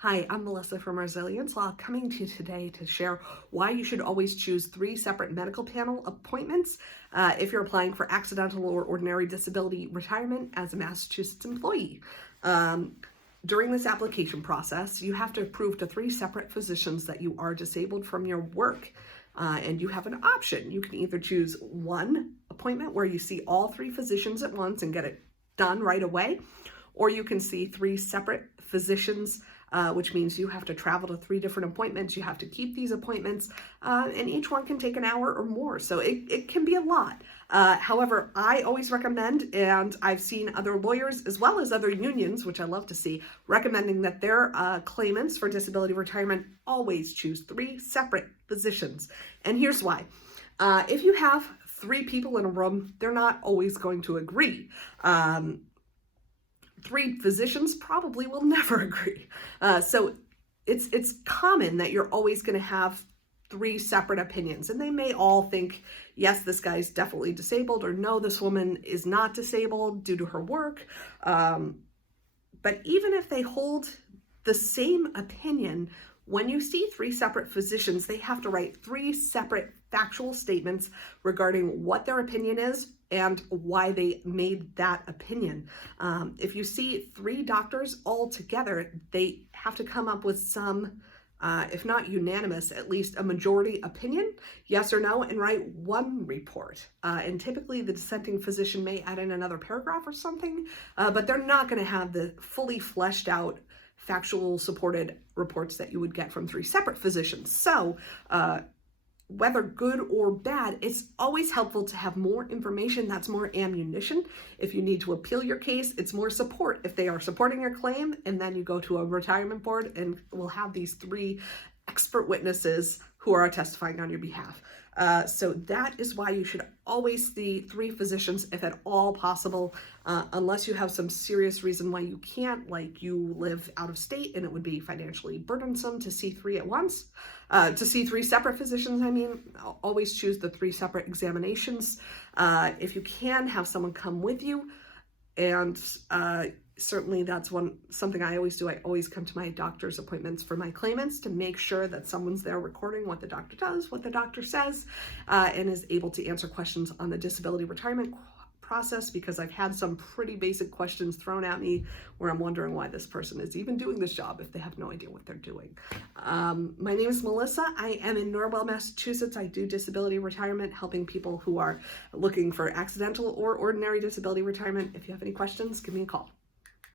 Hi, I'm Melissa from Resilience Law, coming to you today to share why you should always choose 3 separate medical panel appointments if you're applying for accidental or ordinary disability retirement as a Massachusetts employee. During this application process, you have to prove to 3 separate physicians that you are disabled from your work. And you have an option. You can either choose one appointment where you see all 3 physicians at once and get it done right away, or you can see 3 separate physicians, which means you have to travel to 3 different appointments. You have to keep these appointments, and each one can take an hour or more. So it can be a lot. However, I always recommend, and I've seen other lawyers as well as other unions, which I love to see, recommending that their claimants for disability retirement always choose 3 separate physicians. And here's why. If you have 3 people in a room, they're not always going to agree. 3 physicians probably will never agree. So it's common that you're always going to have 3 separate opinions, and they may all think, yes, this guy's definitely disabled, or no, this woman is not disabled due to her work. But even if they hold the same opinion, when you see 3 separate physicians, they have to write 3 separate factual statements regarding what their opinion is and why they made that opinion. If you see 3 doctors all together, they have to come up with some, if not unanimous, at least a majority opinion, yes or no, and write 1 report. And typically the dissenting physician may add in another paragraph or something, but they're not going to have the fully fleshed out factual supported reports that you would get from 3 separate physicians. So whether good or bad, it's always helpful to have more information. That's more ammunition. If you need to appeal your case, it's more support if they are supporting your claim, and then you go to a retirement board and we'll have these 3 expert witnesses who are testifying on your behalf. So that is why you should always see 3 physicians if at all possible, unless you have some serious reason why you can't, like you live out of state and it would be financially burdensome to see 3 at once. To see 3 separate physicians, always choose the 3 separate examinations. If you can, have someone come with you, and certainly that's something I always do. I always come to my doctor's appointments for my claimants to make sure that someone's there recording what the doctor does, what the doctor says, and is able to answer questions on the disability retirement process, because I've had some pretty basic questions thrown at me where I'm wondering why this person is even doing this job if they have no idea what they're doing. My name is Melissa. I am in Norwell, Massachusetts. I do disability retirement, helping people who are looking for accidental or ordinary disability retirement. If you have any questions, give me a call.